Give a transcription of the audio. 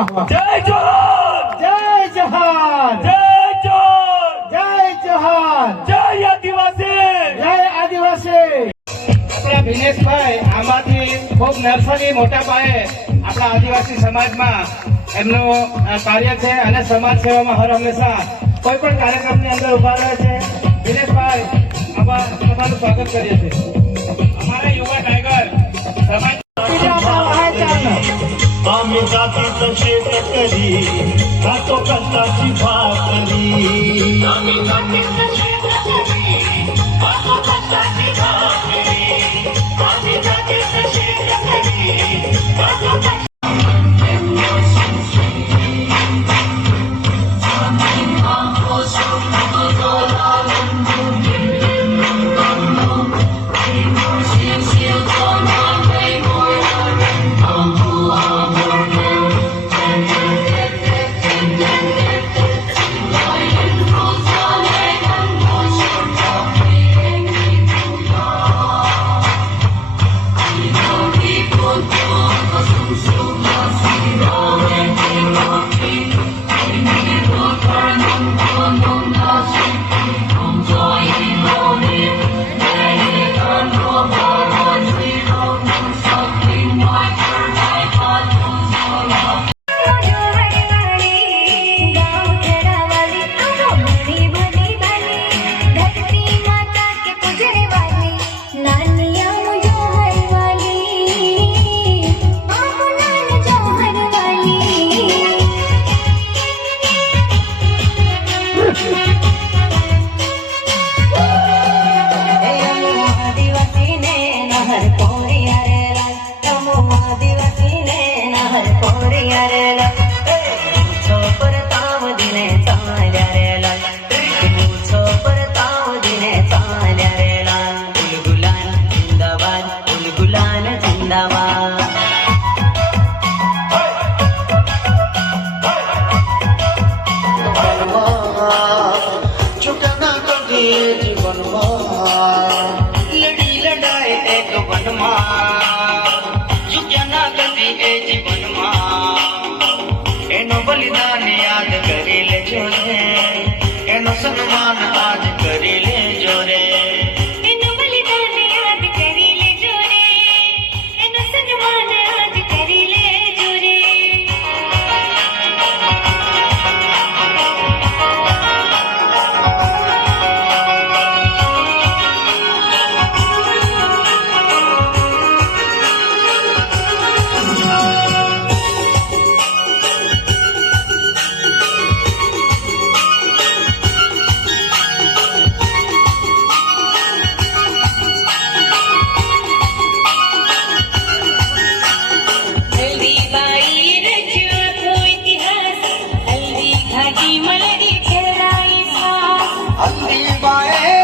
વાહ વાહ. જય જોહર, જય જહાન, જય જોહર, જય જહાન, જય આદિવાસી. જય આદિવાસી. આપણા ભિનેશભાઈ આમાંથી ખૂબ નર્સરી મોટા પાયે આપણા આદિવાસી સમાજમાં એમનું કાર્ય છે અને સમાજ સેવામાં હર હંમેશા કોઈ પણ કાર્યક્રમની અંદર ઉભા રહે છે. ભિનેશભાઈ તમારું સ્વાગત કરીએ છીએ. અમારા યુવા ટાઈગર સમાજ आम्ही जातीचं शेत करी खातो कष्टाची भाकरी आम्ही जातीचं शेत करी खातो कष्टाची भाकरी आम्ही जातीचं शेत करी खातो લડી લડાય એક વનમાં ચૂક્યા ના કદી એ જીવનમાં એનો બલિદાન યાદ કરી લેજો રે એનો સન્માન આજ કરી લેજો રે એનો બલિદાન યાદ કરી લેજો રે એનો સન્માન આજ કરી લેજો રે હલ્દી બાએ